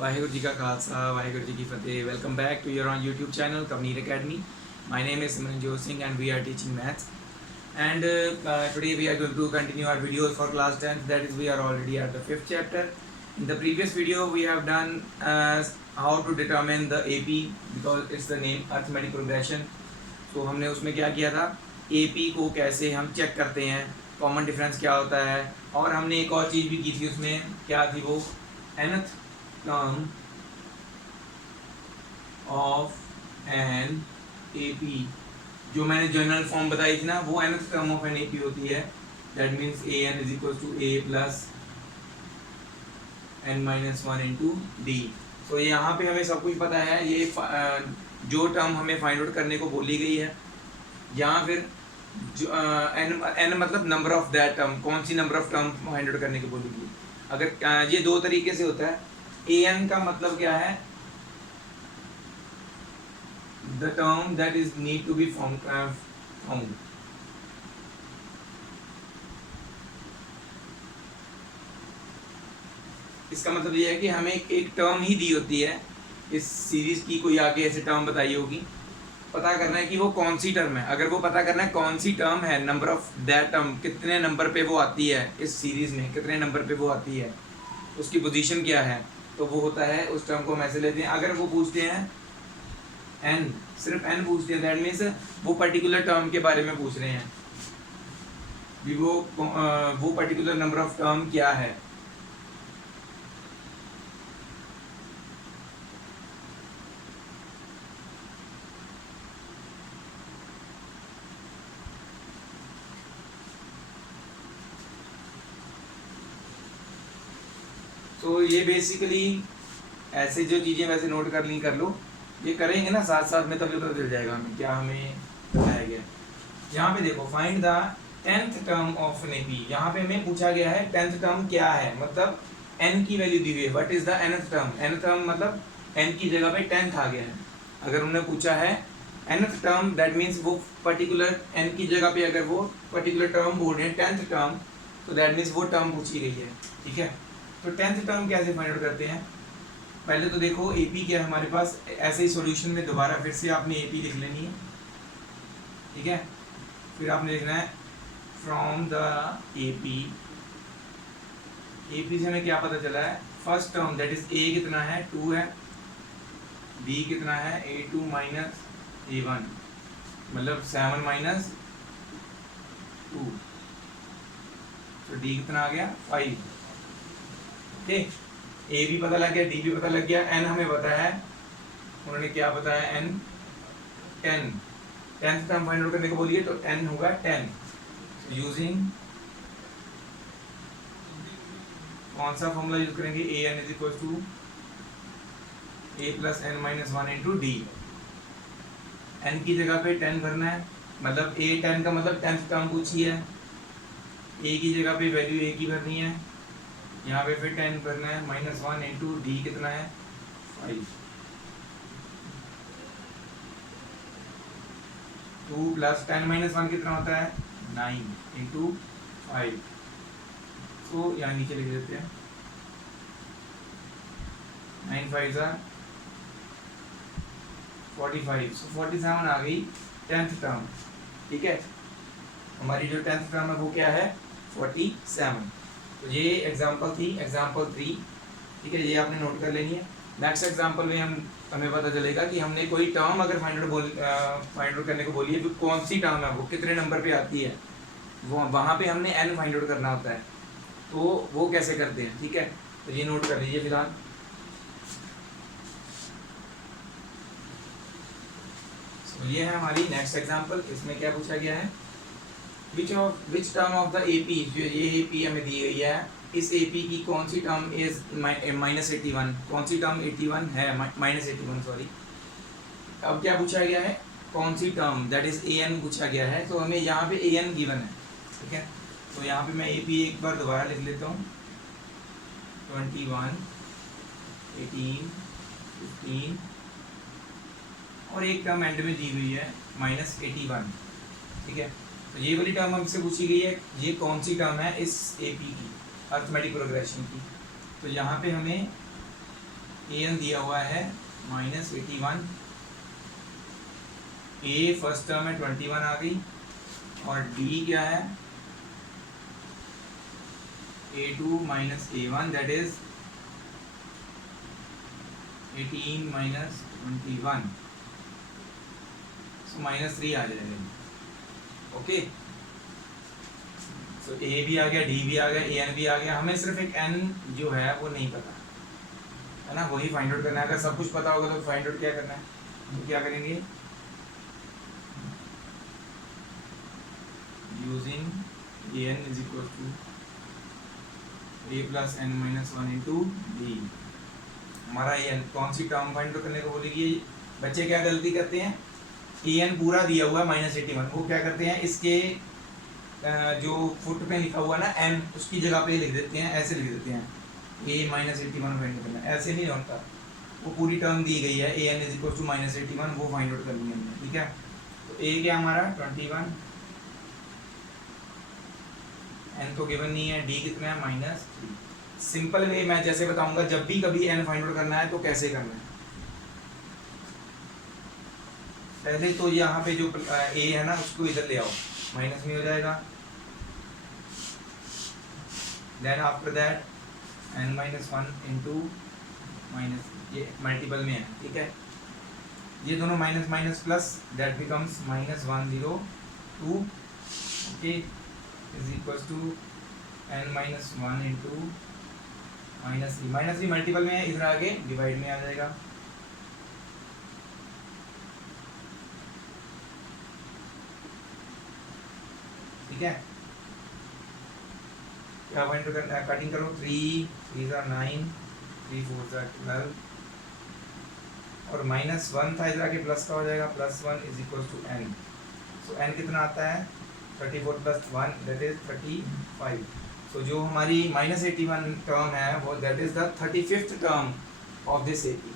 वाहेगुरु जी का खालसा वाहेगुरु जी की फतेह. Welcome back to your on YouTube channel Kavneer Academy. My name is Simranjot Singh and we are teaching maths. And today we are going to continue our videos for class 10th. That is, we are already at the 5th chapter. In the previous video we have done how to determine the AP, because it's the name arithmetic progression. So हमने उसमें क्या किया था, AP को कैसे हम check करते हैं, कॉमन डिफरेंस क्या होता है, और हमने एक और चीज़ भी की थी उसमें. क्या थी वो? nth term of an AP. जो मैंने जनरल फॉर्म बताई थी ना, वो nth term of an AP होती है. That means an is equals to a plus n minus 1 into d. तो यहाँ पे हमें सब कुछ पता है. ये जो टर्म हमें फाइंड आउट करने को बोली गई है, या फिर जो n मतलब नंबर ऑफ दैट टर्म, कौन सी number of term find out करने को बोली गई. अगर ये दो तरीके से होता है. an का मतलब क्या है? The term that is need to be found. इसका मतलब ये है कि हमें एक टर्म ही दी होती है इस सीरीज की, कोई आगे ऐसे टर्म बताई होगी, पता करना है कि वो कौन सी टर्म है. अगर वो पता करना है कौन सी टर्म है, नंबर ऑफ दैट टर्म, कितने नंबर पे वो आती है इस सीरीज में, कितने नंबर पे वो आती है, उसकी पोजीशन क्या है, तो वो होता है, उस टर्म को हम ऐसे लेते हैं. अगर वो पूछते हैं n, सिर्फ n पूछते हैं, दैट मीन्स वो पर्टिकुलर टर्म के बारे में पूछ रहे हैं भी वो पर्टिकुलर नंबर ऑफ टर्म क्या है. तो ये बेसिकली ऐसे जो चीज़ें वैसे नोट कर लो, ये करेंगे ना साथ साथ में, तभी पता चल जाएगा हमें क्या हमें बताया गया. यहाँ पे देखो, find the 10th term of an AP. यहाँ पे हमें पूछा गया है 10th टर्म क्या है, मतलब n की वैल्यू दी हुई है. What is the nth term? nth term मतलब n की जगह पे 10th आ गया है. अगर उन्होंने पूछा है nth टर्म, दैट मीन्स वो पर्टिकुलर n की जगह पे अगर वो पर्टिकुलर टर्म बोल रहे हैं 10th टर्म, तो दैट मीन्स वो टर्म पूछी गई है. ठीक है. तो 10th टर्म कैसे फाइंड आउट करते हैं? पहले तो देखो एपी क्या है हमारे पास. ऐसे ही सॉल्यूशन में दोबारा फिर से आपने एपी लिख लेनी है. ठीक है. फिर आपने लिखना है फ्रॉम द एपी. एपी से हमें क्या पता चला है? फर्स्ट टर्म दैट इज ए कितना है? 2 है. बी कितना है? a2 माइनस a1, मतलब 7 माइनस 2. तो डी कितना आ गया? 5. ठीक. ए भी पता लग गया, डी भी पता लग गया. एन हमें पता है, उन्होंने क्या बताया? N 10. 10th term find out करने को बोलिए तो एन होगा 10. यूजिंग कौन सा फॉर्मूला यूज करेंगे? A N is equal to A plus N minus 1 into D. N की जगह पे 10 भरना है, मतलब ए 10 का मतलब 10th टर्म पूछी है. ए की जगह पे वैल्यू ए की भरनी है, यहाँ पे फिर 10 भरना है, माइनस 1 इंटू डी कितना है? 5. 2 प्लस 10 माइनस 1 कितना होता है? 9 इंटू 5. तो यहाँ नीचे लिख देते हैं 9 5 45. सो 47 आ गई 10th टर्म. ठीक है. हमारी जो 10th टर्म है वो क्या है? 47. तो ये एग्जाम्पल थी, एग्जाम्पल 3. ठीक है. ये आपने नोट कर लेनी है. नेक्स्ट एग्जाम्पल में हमें पता चलेगा कि हमने कोई टर्म अगर फाइंड आउट करने को बोली है, तो कौन सी टर्म है, वो कितने नंबर पे आती है, वो वहाँ पे हमने n फाइंड आउट करना होता है. तो वो कैसे करते हैं? ठीक है. तो ये नोट कर लीजिए फिलहाल. ये है हमारी नेक्स्ट एग्जाम्पल. इसमें क्या पूछा गया है? Which term of the AP, जो ये एपी हमें दी गई है, इस एपी की कौन सी टर्म इज माइनस 81. कौन सी टर्म 81 है? Minus 81, sorry. अब क्या पूछा गया है? कौन सी term, that is A N पूछा गया है. तो हमें यहाँ पे ए एन गिवन है. ठीक है. तो यहाँ पे मैं एपी एक बार दोबारा लिख लेता हूँ. 21, 18, 15 और एक टर्म एंड में दी हुई है माइनस 81. ठीक है. तो ये वाली टर्म हमसे पूछी गई है, ये कौन सी टर्म है इस एपी की, अर्थमेटिक प्रोग्रेशन की. तो यहाँ पे हमें ए एन दिया हुआ है -81, ए फर्स्ट टर्म है 21 आ गई, और डी क्या है A2 minus A1 that is 18 minus 21, so -3 आ जाएगा। ओके, सो ए भी आ गया, डी भी आ गया, ए एन भी आ गया। हमें सिर्फ एक एन जो है वो नहीं पता है ना, वही फाइंड आउट करना है। अगर सब कुछ पता होगा तो फाइंड आउट क्या करना है, तो क्या करेंगे, using a N is equal to a plus N minus 1 into d. हमारा ए एन कौन सी टर्म फाइंड आउट करने को बोलेगी। बच्चे क्या गलती करते हैं, ए एन पूरा दिया हुआ है -81, वो क्या करते हैं इसके जो फुट पे लिखा हुआ ना एन, उसकी जगह पे लिख देते हैं, ऐसे लिख देते हैं a -81 फाइंड करना। ऐसे नहीं होता, वो पूरी टर्म दी गई है, A N is equal to -81, वो फाइंड आउट करनी है हमने। ठीक है, तो ए क्या हमारा 21, एन तो गिवन नहीं है, डी कितना है -3। सिंपल वे मैं जैसे बताऊंगा, जब भी कभी एन फाइंड आउट करना है तो कैसे करना है। पहले तो यहाँ पे जो ए है ना उसको इधर ले आओ, माइनस में हो जाएगा। Then after that n-1 into minus, ये मल्टीपल में है। ठीक है, ये दोनों minus minus plus, that becomes -102, okay, is equals to n-1 into -3 multiple में है, इधर आगे डिवाइड में आ जाएगा। ठीक है, क्या पॉइंट करना, कटिंग करो, 3 3 are 9, 3 4 are 12, और -1 था, इधर आगे प्लस का हो जाएगा, +1 is equals to n। So n कितना आता है 34 + 1 दैट इज 35। तो जो हमारी -81 टर्म है वो that is the 35th term of this AP।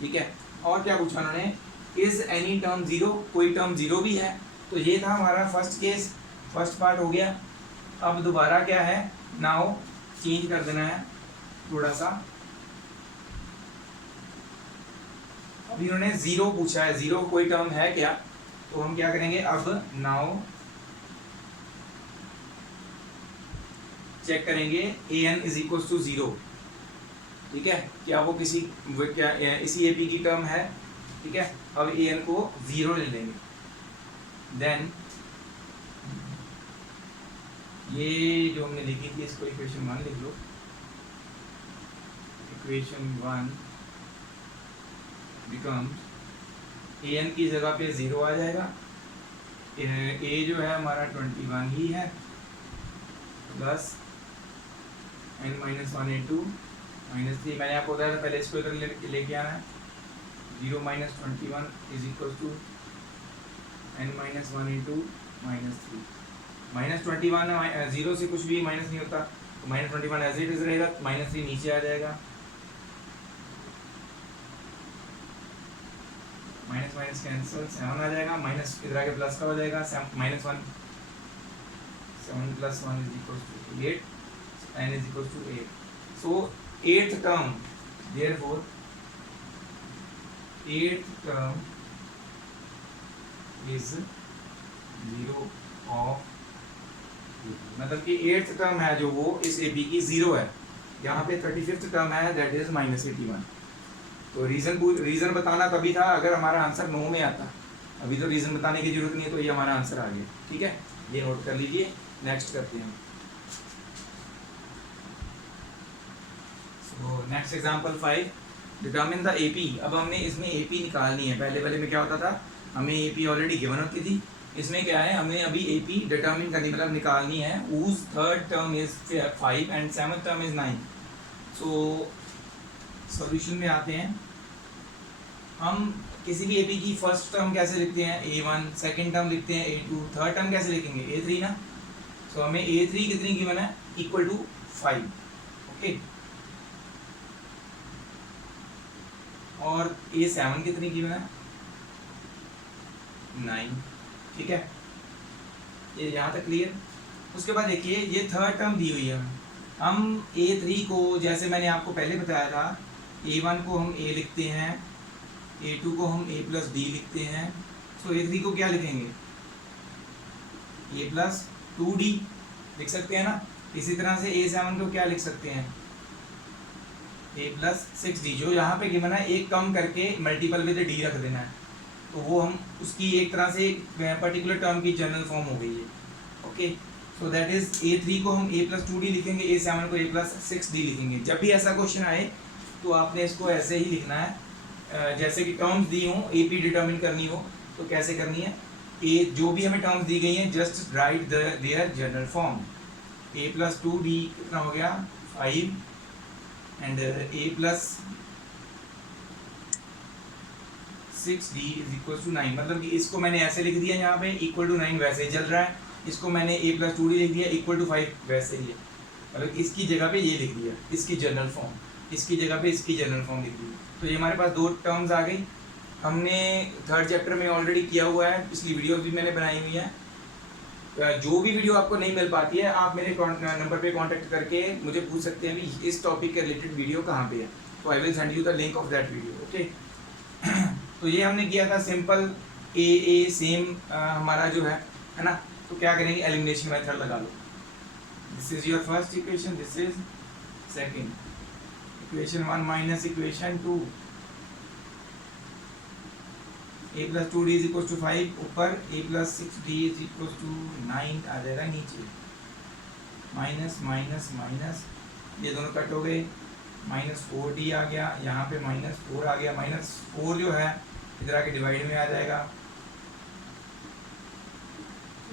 ठीक है, और क्या पूछा उन्होंने, इज एनी टर्म 0, कोई टर्म 0 भी है। तो ये था हमारा फर्स्ट केस, फर्स्ट पार्ट हो गया। अब दोबारा क्या है, नाउ चेंज कर देना है थोड़ा सा। अब इन्होंने 0 पूछा है, 0 कोई टर्म है क्या, तो हम क्या करेंगे, अब नाउ चेक करेंगे A N is equal to 0। ठीक है, क्या वो किसी क्या इसी एपी की टर्म है। ठीक है, अब ए एन को 0 ले लेंगे। देन ये जो हमने लिखी थी इसको इक्वेशन 1 लिख लो। इक्वेशन 1 बिकम्स ए एन की जगह पे 0 आ जाएगा। ए जो है हमारा 21 ही है, प्लस n-1 इंटू -3। मैंने आपको बताया था पहले इसको इधर लेके आना है। 0 - 21 is equal to n-1 into -3। -21 0 से कुछ भी माइनस नहीं होता, तो -21 एज इट इज रहेगा, -3 नीचे आ जाएगा, माइनस माइनस कैंसिल, 7 आ जाएगा, माइनस इधर आके प्लस का हो जाएगा, -1 7 + 1 is equal to 8, n is equal to 8. So 8th term, therefore 8th term is 0 of AP। मतलब कि 8th term है जो वो इस AP की 0 है। यहाँ पे 35th term है that is -81। तो रीजन बताना तभी था अगर हमारा आंसर 9 में आता। अभी तो रीजन बताने की जरूरत नहीं है, तो ये हमारा आंसर आ गया। ठीक है, ये नोट कर लीजिए। नेक्स्ट करते हैं। Next example 5, determine the AP. अब हमने इसमें एपी निकालनी है। पहले वाले में क्या होता था, हमें एपी ऑलरेडी गिवन होती थी। इसमें क्या है, हमें अभी एपी डिटरमिन करनी, मतलब निकालनी है। whose third term is 5 and seventh term is 9। So solution में आते हैं। हम किसी भी एपी की फर्स्ट टर्म कैसे लिखते हैं, A1, सेकंड टर्म लिखते हैं A2, थर्ड टर्म कैसे लिखेंगे, A3 ना। सो हमें A3 कितनी गिवन है, इक्वल टू 5। ओके, और A7 कितनी गिवन है, 9। ठीक है, ये यहाँ तक क्लियर। उसके बाद देखिए ये थर्ड टर्म दी हुई है। हम A3 को, जैसे मैंने आपको पहले बताया था A1 को हम A लिखते हैं, A2 को हम A प्लस डी लिखते हैं, सो A3 को क्या लिखेंगे, A प्लस 2D लिख सकते हैं ना। इसी तरह से A7 को क्या लिख सकते हैं, A प्लस 6D, जो यहाँ पे गिवन है एक कम करके मल्टीपल विद D रख देना है, तो वो हम उसकी एक तरह से पर्टिकुलर टर्म की जनरल फॉर्म हो गई है। Okay, so that is A3 को हम A प्लस 2D लिखेंगे, A7 को A प्लस 6D लिखेंगे। जब भी ऐसा क्वेश्चन आए तो आपने इसको ऐसे ही लिखना है, जैसे कि टर्म्स दी हों, AP डिटर्मिन करनी हो तो कैसे करनी है, ए जो भी हमें टर्म्स दी गई हैं just write their general form. A plus 2D कितना हो गया 5 and A plus 6D is equal to 9, मतलब कि इसको मैंने ऐसे लिख दिया यहाँ पे इक्वल टू 9 वैसे ही चल रहा है, इसको मैंने A प्लस 2D लिख दिया इक्वल टू 5 वैसे ही है, मतलब इसकी जगह पे ये लिख दिया इसकी जनरल फॉर्म, इसकी जगह पे इसकी जनरल फॉर्म लिख दी। तो ये हमारे पास दो टर्म्स आ गई। हमने थर्ड चैप्टर में ऑलरेडी किया हुआ है, पिछली वीडियो भी मैंने बनाई हुई है। जो भी वीडियो आपको नहीं मिल पाती है आप मेरे नंबर पे कांटेक्ट करके मुझे पूछ सकते हैं भी इस टॉपिक के रिलेटेड वीडियो कहाँ पे है, तो आई will send you the link of that video. Okay, तो ये हमने किया था सिंपल ए सेम हमारा जो है ना। तो क्या करेंगे, एलिमिनेशन मेथड लगा लो। This is your first equation, this is second equation 1 minus equation 2, A plus 2D is equal to 5 ऊपर, A plus 6D is equal to 9 आ जाएगा नीचे, माइनस माइनस माइनस ये दोनों कट हो गए, माइनस 4D आ गया, यहाँ पे माइनस 4 आ गया, माइनस 4 जो है इधर आके डिवाइड में आ जाएगा,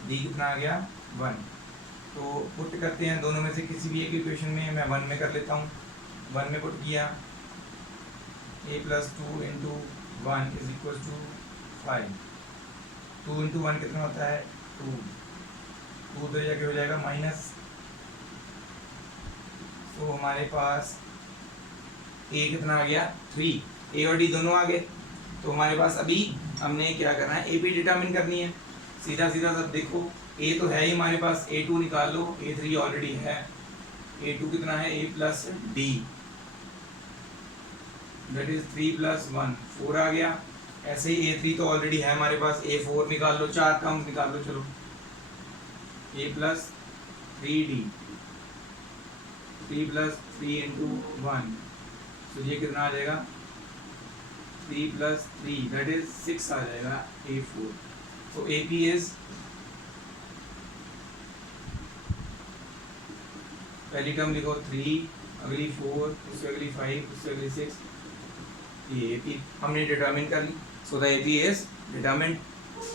D कितना आ गया 1। तो पुट करते हैं दोनों में से किसी भी एक इक्वेशन में, मैं 1 में कर लेता हूँ, 1 में पुट किया, A plus 2 into 1 is equal to 5, 2 into 1 कितना होता है 2, 2 उधर जाके हो जाएगा माइनस। तो हमारे पास A कितना आ गया 3, A और D दोनों आ गए। तो हमारे पास अभी हमने क्या करना है, AP डिटर्मिन करनी है, सीधा सीधा सब देखो, A तो है ही हमारे पास, A2 निकाल लो, A3 ऑलरेडी है, A2 कितना है A plus D, that is 3 plus 1 4 आ गया। ऐसे ही A3 तो ऑलरेडी है हमारे पास, A4 निकाल लो, 4 टर्म्स निकाल लो, चलो A plus 3D, 3 plus 3 into 1, तो ये कितना आ जाएगा 3 प्लस 3 दैट इज 6 आ जाएगा A4। तो AP इज पहली टर्म लिखो 3, अगली 4, उससे अगली 5, उससे अगली 6, ये AP हमने डिटरमिन कर ली। So the AP is determined.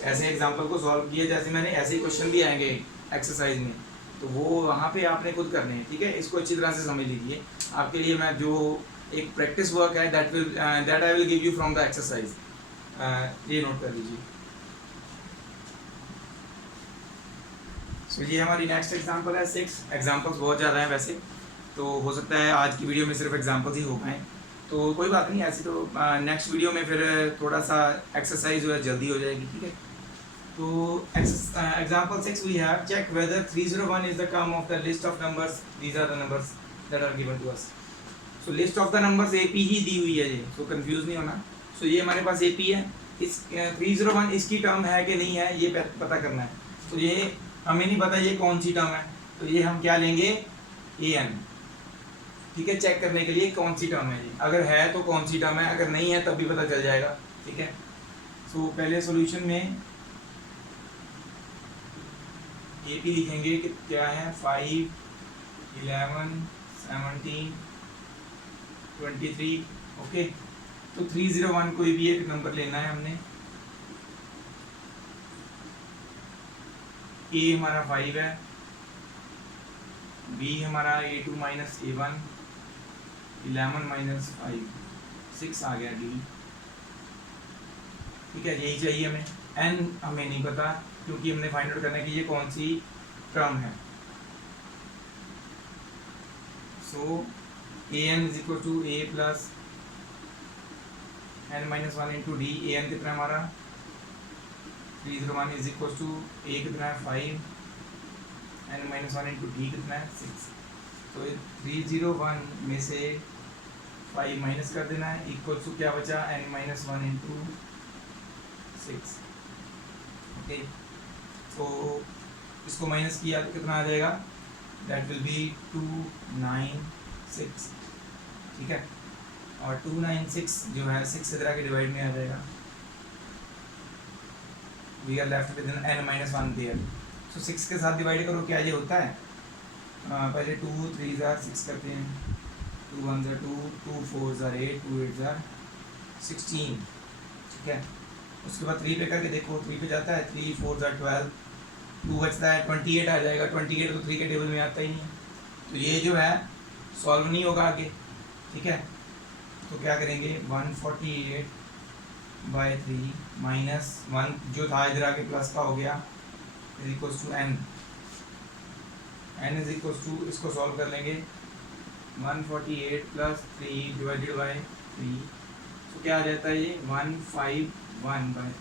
ऐसे एग्जांपल को सॉल्व किया जैसे मैंने, ऐसे ही क्वेश्चन भी आएंगे एक्सरसाइज में, तो वो वहाँ पे आपने खुद करने हैं, ठीक है। इसको अच्छी तरह से समझ लीजिए, आपके लिए मैं जो एक प्रैक्टिस वर्क है that I will give you from the exercise, ये नोट कर लीजिए। सो ये हमारी नेक्स्ट एग्जांपल है 6। एग्जांपल्स बहुत ज़्यादा हैं वैसे, तो हो सकता है आज की वीडियो में सिर्फ एग्जांपल्स ही हो पाएँ, तो कोई बात नहीं, ऐसी तो नेक्स्ट वीडियो में फिर थोड़ा सा एक्सरसाइज जो है जल्दी हो जाएगी, ठीक है। तो example 6 we have, check whether 301 is the come of the list of numbers, these are the numbers that are given to us. So list of the numbers AP ही दी हुई है ये, तो कंफ्यूज नहीं होना। सो ये हमारे पास AP है, इस 301 इसकी टर्म है कि नहीं है ये पता करना है। तो ये हमें नहीं पता ये कौन सी टर्म है, तो ये हम क्या लेंगे AN, ठीक है, चेक करने के लिए कौन सी टर्म है ये, अगर है तो कौन सी टर्म है, अगर नहीं है तब भी पता चल जाएगा, ठीक है। सो पहले सॉल्यूशन में AP लिखेंगे कि क्या है 5, 11, 17, 23, ओके। तो 301 कोई भी एक नंबर लेना है हमने, A हमारा 5 है, B हमारा A2 माइनस A1, 11 माइनस 5, 6 आ गया D, ठीक है, यही चाहिए हमें। N हमें नहीं पता क्योंकि हमने फाइंड आउट करना है कि ये कौन सी टर्म है। So AN is equal to A plus N minus 1 into D। AN कितना है हमारा 301 इज इक्वल टू A कितना है 5, N माइनस 1 इंटू D कितना है 6। तो 301 में से 5 माइनस कर देना है, इक्वल टू क्या बचा, n-1 इंटू 6। ओके, तो इसको माइनस किया तो कितना आ जाएगा, दैट विल बी 296। ठीक है, और 296 जो है 6 से तरह के डिवाइड में आ जाएगा। We are left with n-1 there. So 6 के साथ डिवाइड करो, क्या ये होता है, पहले 2 3 जार 6 करते हैं, 2 1 जार 2, 2 4 जार 8, 2 8 जार 16। ठीक है, उसके बाद 3 पे करके देखो, 3 पे जाता है, 3 4 जार 12, 2 बचता है 28 आ जाएगा। 28 तो 3 के टेबल में आता ही नहीं है, तो ये जो है सॉल्व नहीं होगा आगे। ठीक है, तो क्या करेंगे, 148/3 माइनस 1 जो था इधर आके प्लस का हो गया, is equal to n is equal to, इसको सॉल्व कर लेंगे, 148 + 3 डिवाइडेड बाय 3, तो क्या आ जाता है ये 151/3।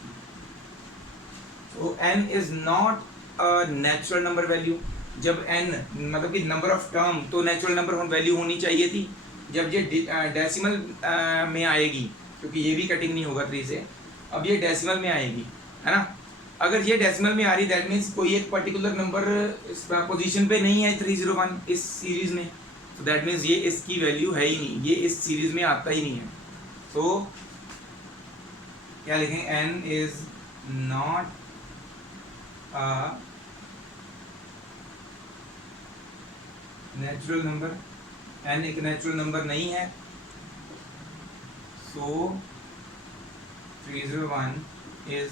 तो n is not a natural number value. जब n मतलब कि नंबर ऑफ टर्म, तो नेचुरल नंबर वैल्यू होनी चाहिए थी। जब ये डेसिमल में आएगी, क्योंकि ये भी कटिंग नहीं होगा 3 से, अब ये डेसिमल में आएगी, है ना। अगर ये डेसिमल में आ रही, दैट मीन्स कोई एक पर्टिकुलर नंबर इस पोजीशन पे नहीं है 301 इस सीरीज में, तो दैट मीन्स ये इसकी वैल्यू है ही नहीं, ये इस सीरीज में आता ही नहीं है। तो क्या लिखेंगे, n is not a natural number, n एक नेचुरल नंबर नहीं है। सो 301 is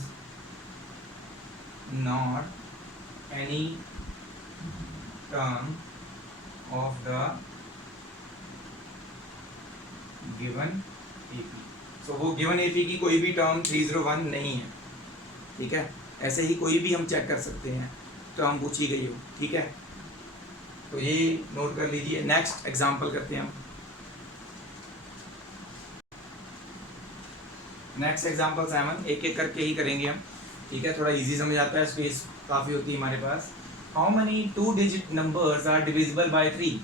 not any term of the given AP। so वो given AP की कोई भी टर्म 301 नहीं है। ठीक है, ऐसे ही कोई भी हम चेक कर सकते हैं टर्म पूछी गई हो। ठीक है, तो ये नोट कर लीजिए। नेक्स्ट एग्जांपल करते हैं हम। नेक्स्ट एग्जांपल 7 एक एक करके ही करेंगे हम। ठीक है, थोड़ा इजी समझ आता है, स्पेस काफ़ी होती है हमारे पास। How many 2 digit numbers are divisible by 3।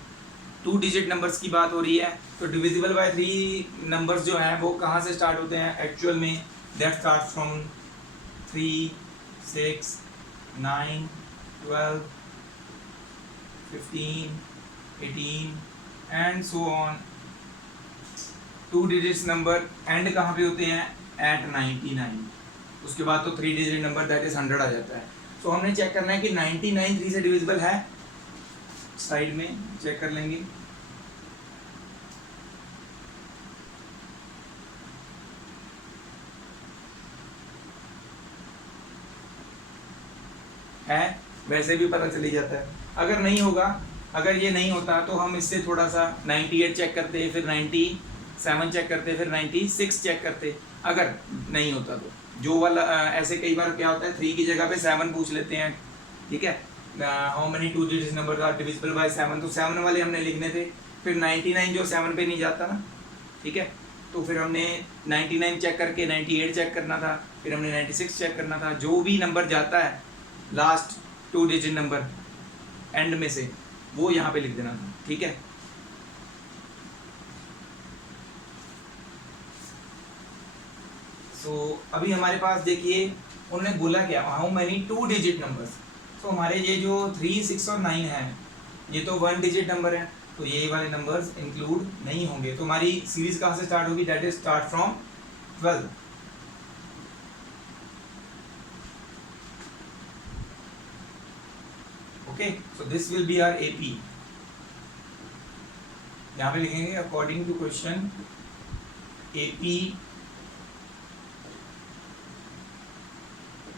2 digit numbers की बात हो रही है, तो डिविजिबल बाय 3 नंबर्स जो हैं वो कहाँ से स्टार्ट होते हैं एक्चुअल में, that start from 3 6 9 12 15 18 and so on. 2 digits number and कहाँ पे होते हैं, एट 99। उसके बाद तो 3 डिजिट नंबर दैट इज 100 आ जाता है। तो हमने चेक करना है कि 99 3 से डिविजिबल है, साइड में चेक कर लेंगे। है, वैसे भी पता चली जाता है। अगर नहीं होगा, अगर ये नहीं होता तो हम इससे थोड़ा सा 98 चेक करते, फिर 97 चेक करते, फिर 96 चेक करते। अगर नहीं होता तो जो वाला ऐसे कई बार क्या होता है 3 की जगह पे 7 पूछ लेते हैं। ठीक है, how many 2 digit number are divisible by 7, तो 7 वाले हमने लिखने थे। फिर 99 जो 7 पे नहीं जाता ना, ठीक है, तो फिर हमने 99 चेक करके 98 चेक करना था, फिर हमने 96 चेक करना था। जो भी नंबर जाता है लास्ट 2 डिजिट नंबर एंड में से, वो यहाँ पे लिख देना था। ठीक है, तो अभी हमारे पास देखिए उन्होंने बोला क्या, हाउ मेनी 2 डिजिट नंबर्स। तो हमारे ये जो 3 6 और 9 है, ये तो 1 डिजिट नंबर है, तो ये वाले नंबर्स इंक्लूड नहीं होंगे। तो हमारी सीरीज कहाँ से स्टार्ट होगी, that is start from 12। Okay, so this will be our AP। यहाँ पे लिखेंगे अकॉर्डिंग टू क्वेश्चन AP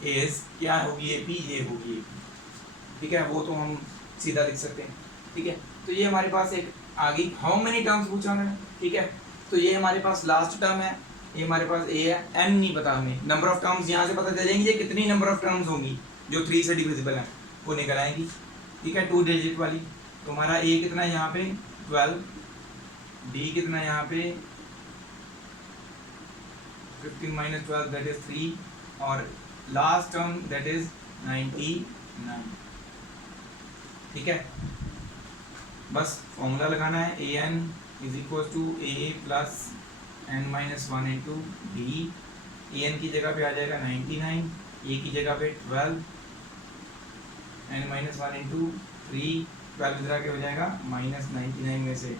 इज, क्या होगी AP, ये होगी AP। ठीक है, वो तो हम सीधा लिख सकते हैं। ठीक है, तो ये हमारे पास एक आ गई। हाउ मेनी टर्म्स पूछा मैंने। ठीक है, तो ये हमारे पास लास्ट टर्म है, ये हमारे पास A है, n नहीं पता हमें। नंबर ऑफ टर्म्स यहाँ से पता चल जाएंगी, ये कितनी नंबर ऑफ टर्म्स होंगी जो 3 से डिविजिबल है, वो निकल आएंगी। ठीक है, 2 डिजिट वाली। तो हमारा A कितना है यहाँ पे 12, D कितना है यहाँ पे 15 - 12 दैट इज 3, और लास्ट टर्म दैट इज 99। ठीक है, बस फॉर्मूला लगाना है, an is equal to A plus N minus one into d. A n की जगह पे आ जाएगा 99, ए की जगह पे 12, एन माइनस वन इंटू 3, 12 इधर आके हो जाएगा माइनस 99 में से।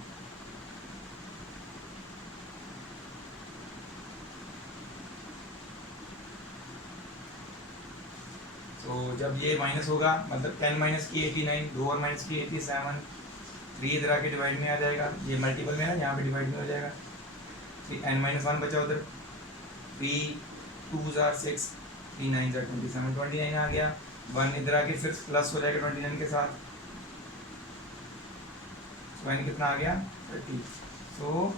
तो जब ये माइनस होगा मतलब 10 माइनस की 89, 2 और माइनस की 87, 3 इधर आके डिवाइड में आ जाएगा, ये मल्टीपल में है ना, यहाँ पे डिवाइड में हो जाएगा। 3 n माइनस वन बचा उधर, 3 2s are 6, 3 9s are 27, 29 आ गया। 1 इधर आके फिर प्लस हो जाएगा 29 के साथ, तो n कितना आ गया 30। So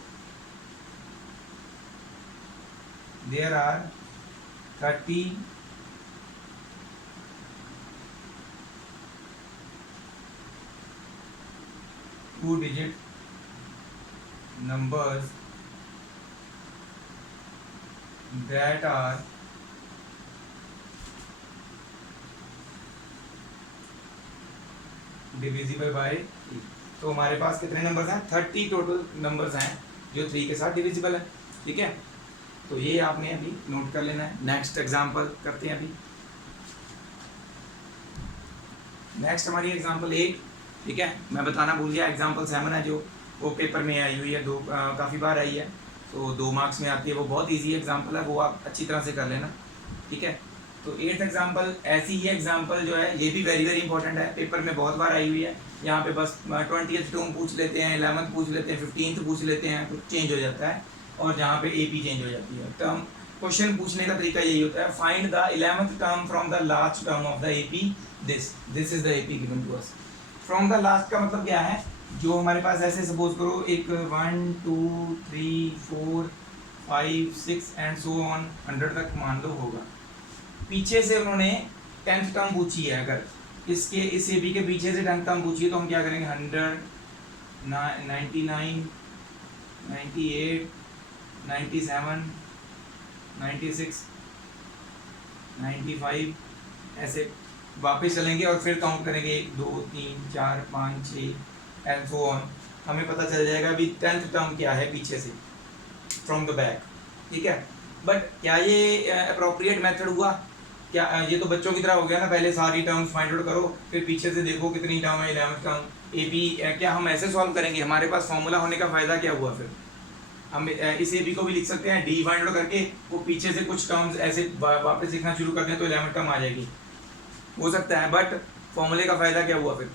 there are 30 2-digit numbers that are divisible by 3। तो हमारे पास कितने नंबर्स हैं? 30 टोटल नंबर्स हैं जो 3 के साथ डिविजिबल है। ठीक है, तो ये आपने अभी नोट कर लेना है। नेक्स्ट एग्जांपल करते हैं अभी। नेक्स्ट हमारी एग्जांपल 8। ठीक है, मैं बताना भूल गया, एग्जांपल 7 है जो वो पेपर में आई हुई है, काफ़ी बार आई है, तो 2 मार्क्स में आती है। वो बहुत इजी एग्जांपल है, वो आप अच्छी तरह से कर लेना। ठीक है, तो 8th एग्जांपल ऐसी ही एग्जांपल जो है ये भी वेरी वेरी इंपॉर्टेंट है, पेपर में बहुत बार आई हुई है। यहाँ पे बस 20th टर्म पूछ लेते हैं, 11th पूछ लेते हैं, 15th पूछ लेते हैं, कुछ चेंज हो जाता है और जहाँ पे AP चेंज हो जाती है। टर्म क्वेश्चन पूछने का तरीका यही होता है, find the 11th term from the last term of the AP। This is the AP given to us. From the last का मतलब क्या है, जो हमारे पास ऐसे सपोज करो एक 1 2 3 4 5 6 एंड सो ऑन 100 तक मान लो होगा। पीछे से उन्होंने 10th टर्म पूछी है, अगर इसके इस AP के पीछे से 10th टर्म पूछी है तो हम क्या करेंगे, 100 99 98 97 96 95 ऐसे वापस चलेंगे और फिर काउंट करेंगे 1 2 3 4 5 6 एंड सो ऑन। हमें पता चल जाएगा अभी 10th टर्म क्या है पीछे से, फ्रॉम द बैक। ठीक है, बट क्या ये अप्रोप्रिएट मेथड हुआ? क्या ये तो बच्चों की तरह हो गया ना, पहले सारी टर्म्स फाइंड आउट करो फिर पीछे से देखो कितनी टर्म है 11th टर्म AP। क्या हम ऐसे सॉल्व करेंगे? हमारे पास फॉर्मूला होने का फ़ायदा क्या हुआ? फिर हम इस AP को भी लिख सकते हैं, D फाइंड आउट करके वो पीछे से कुछ टर्म्स ऐसे वापस लिखना शुरू कर दें तो 11th टर्म आ जाएगी, हो सकता है। बट फॉर्मूले का फ़ायदा क्या हुआ फिर?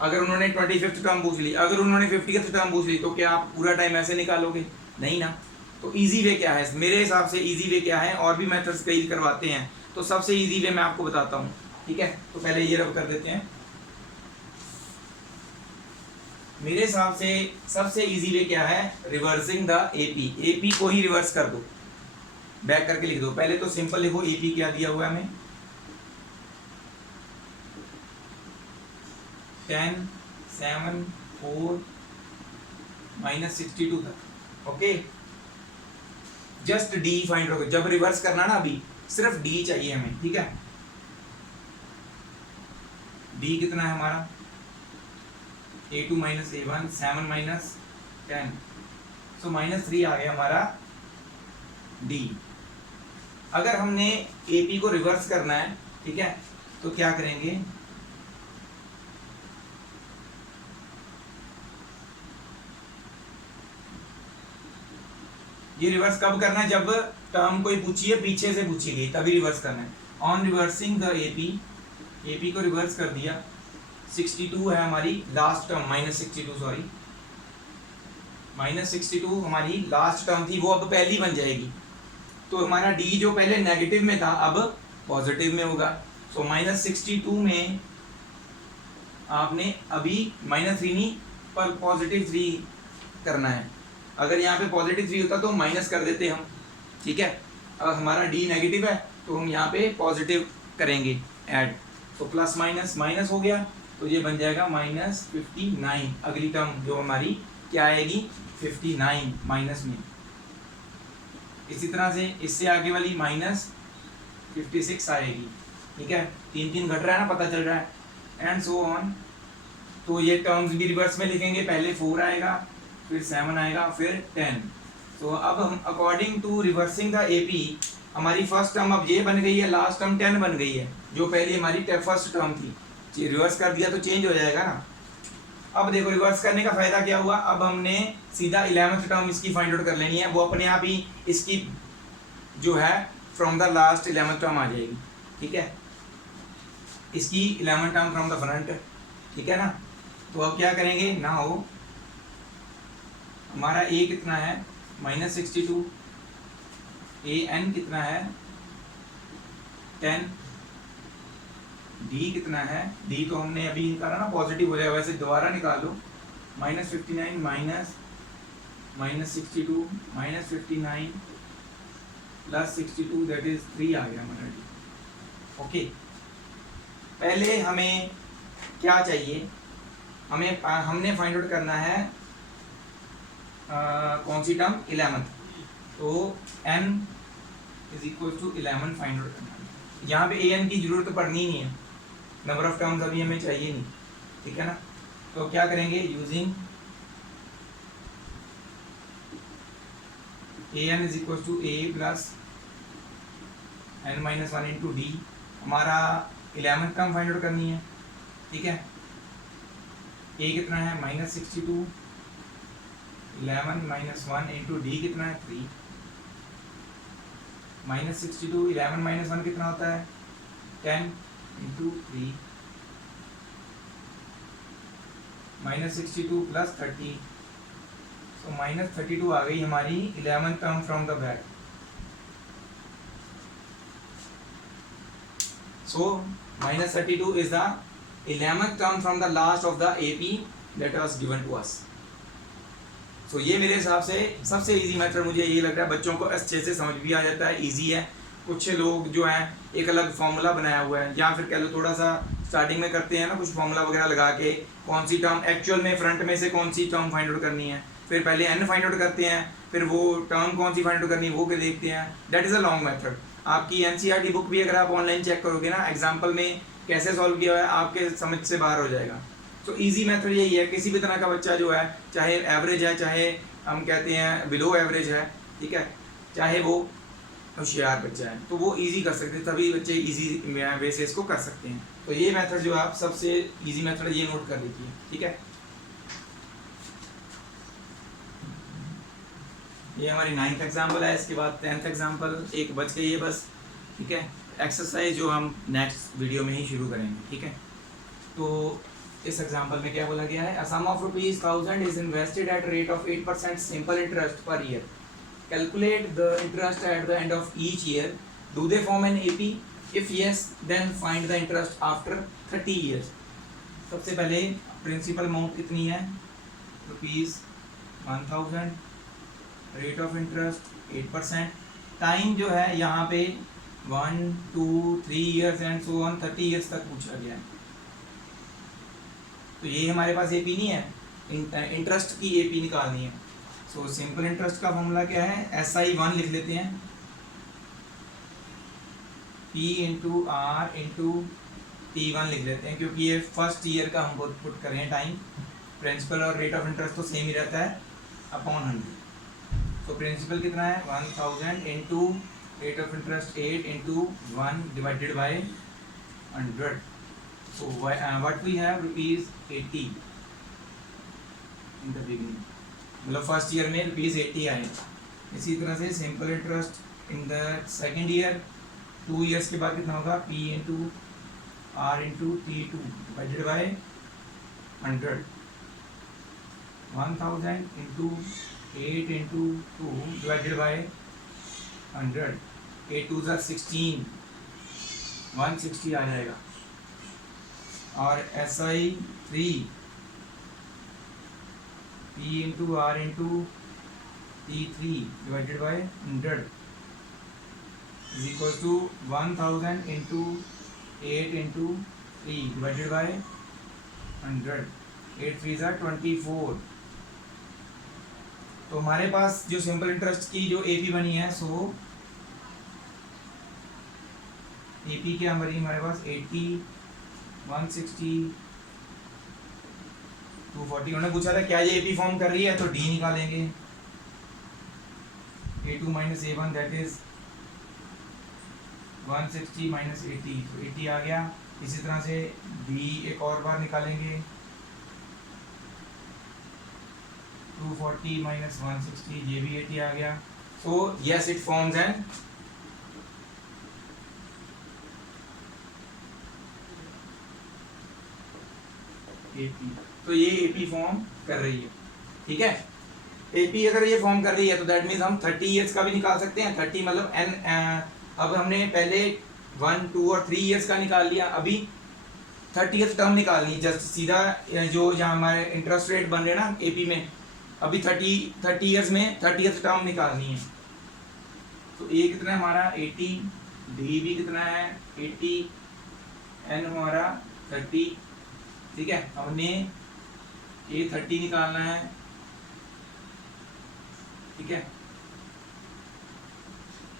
अगर उन्होंने 25th टर्म पूछ ली, अगर उन्होंने 50th टर्म पूछ ली, तो क्या आप पूरा टाइम ऐसे निकालोगे? नहीं ना। तो इजी वे क्या है मेरे हिसाब से? इजी वे क्या है, और भी मेथड्स कई करवाते हैं, तो सबसे इजी वे मैं आपको बताता हूँ। ठीक है, तो पहले ये रब कर देते हैं। मेरे हिसाब से सबसे इजी वे क्या है, रिवर्सिंग द AP को ही रिवर्स कर दो, बैक करके लिख दो। पहले तो सिंपल लिखो AP क्या दिया हुआ है हमें, 10 7 4 -62 तक। ओके, जस्ट D फाइंड करो। जब रिवर्स करना ना, अभी सिर्फ D चाहिए हमें। ठीक है, D कितना है हमारा, A2 - A1 7 - 10, सो -3 आ गया हमारा D। अगर हमने AP को रिवर्स करना है, ठीक है, तो क्या करेंगे, ये रिवर्स कब करना है, जब टर्म कोई पूछी है पीछे से पूछी गई तभी रिवर्स करना है। ऑन रिवर्सिंग द AP को रिवर्स कर दिया, 62 है हमारी लास्ट टर्म, -62 सॉरी, -62 हमारी लास्ट टर्म थी, वो अब पहली बन जाएगी। तो हमारा D जो पहले नेगेटिव में था अब पॉजिटिव में होगा। सो -62 में आपने अभी -3 नहीं पर +3 करना है। अगर यहाँ पे +3 होता तो माइनस कर देते हम। ठीक है, अगर हमारा D नेगेटिव है तो हम यहाँ पे पॉजिटिव करेंगे ऐड, तो प्लस माइनस माइनस हो गया, तो ये बन जाएगा -59। अगली टर्म जो हमारी क्या आएगी, 59 माइनस में। इसी तरह से इससे आगे वाली -56 आएगी। ठीक है, 3 घट रहा है ना, पता चल रहा है, एंड सो ऑन। तो ये टर्म्स भी रिवर्स में लिखेंगे, पहले 4 आएगा, फिर 7 आएगा, फिर 10। तो अब हम according to reversing the AP हमारी फर्स्ट टर्म अब ये बन गई है, लास्ट टर्म 10 बन गई है, जो पहले हमारी फर्स्ट टर्म थी। रिवर्स कर दिया तो चेंज हो जाएगा ना। अब देखो रिवर्स करने का फायदा क्या हुआ, अब हमने सीधा 11th टर्म इसकी फाइंड आउट कर लेनी है, वो अपने आप ही इसकी जो है from the last 11th term आ जाएगी, ठीक है, इसकी 11th term from the front, ठीक है ना। तो अब क्या करेंगे ना, हो हमारा ए कितना है -62, ए एन कितना है 10, डी कितना है, डी तो हमने अभी निकाला ना, पॉजिटिव हो जाएगा, वैसे दोबारा निकालो, -59 -62 -59 +62 दैट इज 3 आ गया हमारा डी। ओके, पहले हमें क्या चाहिए, हमने फाइंड आउट करना है कौन सी टर्म 11th, तो n is equal to 11 find out करना है। यहाँ पे an की जरूरत तो पड़नी नहीं है, नंबर ऑफ टर्म्स अभी हमें चाहिए नहीं, ठीक है ना। तो क्या करेंगे, using an is equal to a plus n-1 into d, हमारा 11th टर्म फाइंड आउट करनी है, ठीक है। a कितना है -62, 11 -1 इंटू डी कितना है 3, -62 11 -1 कितना होता है 10 इंटू 3, -62 प्लस 30, so -32 आ गई हमारी 11th term from the back. So -32 is the 11th term from the last of the AP that was given to us. So ये मेरे हिसाब से सबसे इजी मेथड मुझे ये लग रहा है, बच्चों को अच्छे से समझ भी आ जाता है, इजी है। कुछ लोग जो हैं एक अलग फार्मूला बनाया हुआ है, या फिर कह लो थोड़ा सा स्टार्टिंग में करते हैं ना कुछ फार्मूला वगैरह लगा के, कौन सी टर्म एक्चुअल में फ्रंट में से कौन सी टर्म फाइंड आउट करनी है, फिर पहले n फाइंड आउट करते हैं, फिर वो टर्म कौन सी फाइंड आउट करनी है वो देखते हैं। That is a long method. आपकी NCERT बुक भी अगर आप ऑनलाइन चेक करोगे ना, एग्जाम्पल में कैसे सॉल्व किया हुआ है आपके समझ से बाहर हो जाएगा। तो इजी मेथड यही है, किसी भी तरह का बच्चा जो है, चाहे एवरेज है, चाहे हम कहते हैं बिलो एवरेज है, ठीक है, चाहे वो होशियार बच्चा है, तो वो इजी कर सकते हैं, तभी बच्चे इजी वे से इसको कर सकते हैं। तो ये मेथड जो है आप सबसे इजी मेथड ये नोट कर लीजिए, ठीक है। ये हमारी 9th एग्जाम्पल है, इसके बाद 10th एग्जाम्पल एक बच गई है बस, ठीक है। एक्सरसाइज जो हम नेक्स्ट वीडियो में ही शुरू करेंगे, ठीक है। तो इस एग्जाम्पल में क्या बोला गया है, a sum of ₹1000 is invested at rate of 8% simple interest per year, calculate the interest at the end of each year, do they form an AP, if yes then find the interest after 30 years. सबसे पहले principal amount कितनी है, ₹1000, rate of interest 8%, time जो है यहाँ पे 1 2 3 years and so on 30 years तक पूछा गया है। तो ये हमारे पास AP नहीं है, इंटरेस्ट की AP निकालनी है। सो सिंपल इंटरेस्ट का फॉर्मूला क्या है, SI1 लिख लेते हैं, P into r into T1 लिख लेते हैं, क्योंकि ये फर्स्ट ईयर का हम पुट करें टाइम, प्रिंसिपल और रेट ऑफ इंटरेस्ट तो सेम ही रहता है अपॉन 100। तो प्रिंसिपल कितना है 1000 into rate of interest 8 into 1 divided by 100। So what we have ₹80 in the beginning, मतलब फर्स्ट ईयर में ₹80 आए। इसी तरह से simple interest in the second year 2 years के बाद कितना होगा, P into r into T2 divided by 100, 1000 into 8 into 2 divided by 100, 8 2 16, 160 आ जाएगा। और SI3 P into r into T3 divided by 100 is equal to 1000 into 8 into 3 divided by 100, 8 3 ज़ा 24। तो हमारे पास जो सिंपल इंटरेस्ट की जो AP बनी है, सो AP क्या हमारे पास 80, 160, 240 उन्होंने पूछा था क्या ये एपी फॉर्म कर रही है, तो डी निकालेंगे, A2 minus A1 that is 160 minus 80, तो 80 आ गया। इसी तरह से डी एक और बार निकालेंगे, 240 माइनस 160, ये भी 80 आ गया। So yes it forms an AP, तो ये एपी फॉर्म कर रही है, ठीक है। एपी अगर ये फॉर्म कर रही है तो दैट मीन्स हम 30 ईयर्स का भी निकाल सकते हैं। 30 मतलब एन, अब हमने पहले 1, 2 और 3 ईयर्स का निकाल लिया, अभी 30th टर्म निकालनी है। जस्ट सीधा जो यहाँ हमारे इंटरेस्ट रेट बन रहे हैं ना एपी में, अभी 30 ईयर्स में 30th टर्म निकालनी है। तो ए कितना है हमारा 80, डी भी कितना है 80, एन हमारा 30, ठीक है। हमने ए 30 निकालना है, ठीक है।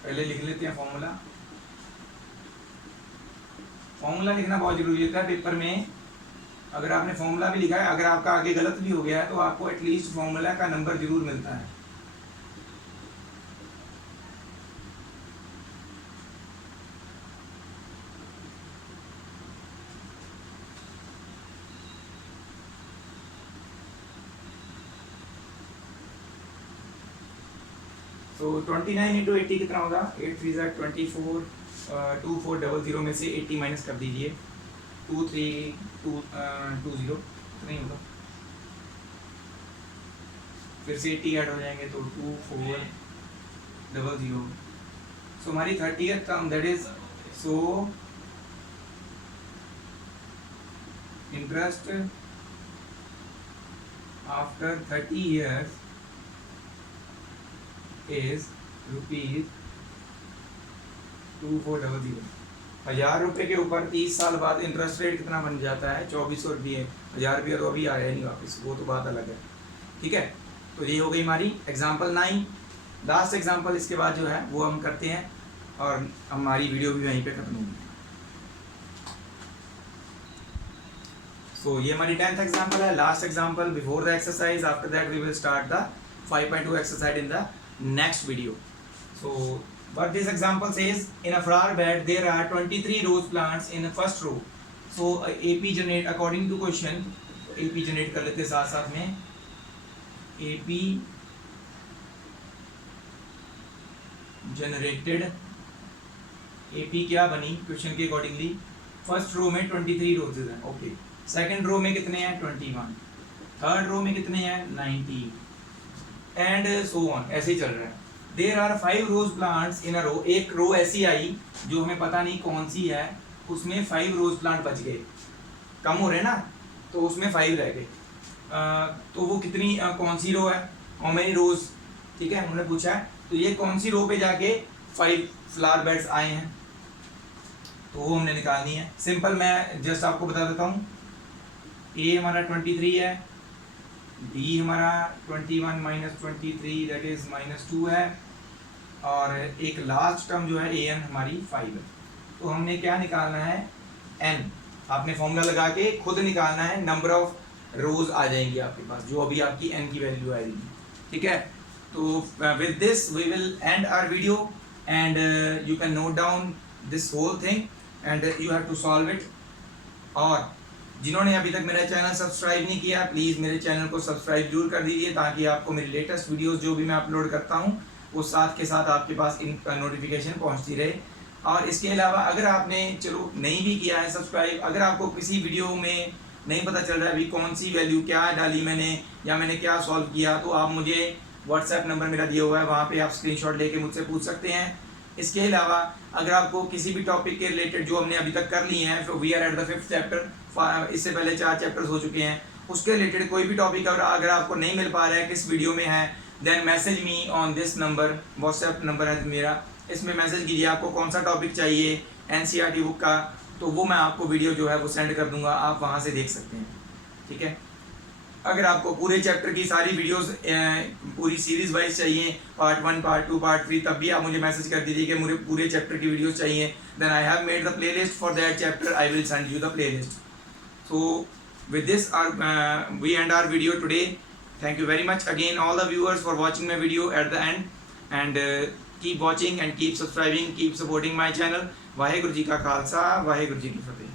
पहले लिख लेते हैं फॉर्मूला। फॉर्मूला लिखना बहुत जरूरी होता है पेपर में। अगर आपने फॉर्मूला भी लिखा है, अगर आपका आगे गलत भी हो गया है तो आपको एटलीस्ट फॉर्मूला का नंबर जरूर मिलता है। तो 29 इंटू 80 कितना होगा, 8 3 24, 2400 में से 80 माइनस कर दीजिए, 2320 नहीं होगा, फिर से 80 ऐड हो जाएंगे तो 2400। सो हमारी 30th term that is so interest after 30 years is ₹2400। 1000 रुपये के ऊपर 30 साल बाद इंटरेस्ट रेट कितना बन जाता है, 2400 रुपये। 1000 रुपये तो अभी आया नहीं वापस, वो तो बात अलग है, ठीक है। तो ये हो गई हमारी एग्जाम्पल 9। लास्ट एग्जाम्पल इसके बाद जो है वो हम करते हैं और हमारी वीडियो भी वहीं पे खत्म होगी। सो ये हमारी 10th एग्जाम्पल है, last example before the exercise. After that we will start the 5.2 exercise in the next video. So what this example says, in a flower bed there are 23 rose plants in the first row. So AP generate according to question, AP generate कर लेते साथ साथ में। AP generated, AP क्या बनी question के accordingly, first row में 23 roses हैं, ओके। सेकंड रो में कितने हैं 21, थर्ड रो में कितने हैं 90 एंड सो ऑन, ऐसे ही चल रहा है। There are 5 rose plants in a row, एक रो ऐसी आई जो हमें पता नहीं कौन सी है, उसमें 5 रोज प्लांट बच गए, कम हो रहे ना, तो उसमें 5 रह गए। तो वो कितनी कौन सी रो है, हाउ मेनी रोज, ठीक है, उन्होंने पूछा है। तो ये कौन सी रो पे जाके 5 फ्लावर बेड्स आए हैं, तो वो हमने निकालनी है। सिंपल मैं जस्ट आपको बता देता हूँ। ए हमारा 23 है, डी हमारा 21 माइनस 23 दैट इज -2 है, और एक लास्ट टर्म जो है ए एन हमारी 5 है। तो हमने क्या निकालना है, एन। आपने फॉर्मूला लगा के खुद निकालना है, नंबर ऑफ रोज आ जाएंगी आपके पास, जो अभी आपकी एन की वैल्यू आएगी, ठीक है। तो with this we will end our video and you can note down this whole thing and you have to solve it. और जिन्होंने अभी तक मेरा चैनल सब्सक्राइब नहीं किया, प्लीज़ मेरे चैनल को सब्सक्राइब जरूर कर दीजिए, ताकि आपको मेरी लेटेस्ट वीडियोस जो भी मैं अपलोड करता हूँ वो साथ के साथ आपके पास इन नोटिफिकेशन पहुँचती रहे। और इसके अलावा अगर आपने चलो नहीं भी किया है सब्सक्राइब, अगर आपको किसी वीडियो में नहीं पता चल रहा है अभी कौन सी वैल्यू क्या डाली मैंने या मैंने क्या सॉल्व किया, तो आप मुझे व्हाट्सएप नंबर मेरा दिया हुआ है, वहाँ पर आप स्क्रीन लेके मुझसे पूछ सकते हैं। इसके अलावा अगर आपको किसी भी टॉपिक के रिलेटेड जो हमने अभी तक कर लिए हैं, we are at the 5th chapter, इससे पहले 4 चैप्टर्स हो चुके हैं, उसके रिलेटेड कोई भी टॉपिक अगर आपको नहीं मिल पा रहा है किस वीडियो में है, then message me on this number, WhatsApp number है मेरा, इसमें मैसेज कीजिए आपको कौन सा टॉपिक चाहिए एनसीईआरटी बुक का, तो वो मैं आपको वीडियो जो है वो सेंड कर दूंगा, आप वहाँ से देख सकते हैं, ठीक है। अगर आपको पूरे चैप्टर की सारी वीडियोस पूरी सीरीज वाइज चाहिए, पार्ट 1, पार्ट 2, पार्ट 3, तब भी आप मुझे मैसेज कर दीजिए कि मुझे पूरे चैप्टर की वीडियोस चाहिए, then I have made the playlist for that chapter, I will send you the playlist. So with this we end our video today. Thank you very much again all the viewers for watching my video at the end, and keep watching and keep subscribing, keep supporting my channel. Waheguru ji का खालसा, वाहेगुरु जी की फतेह।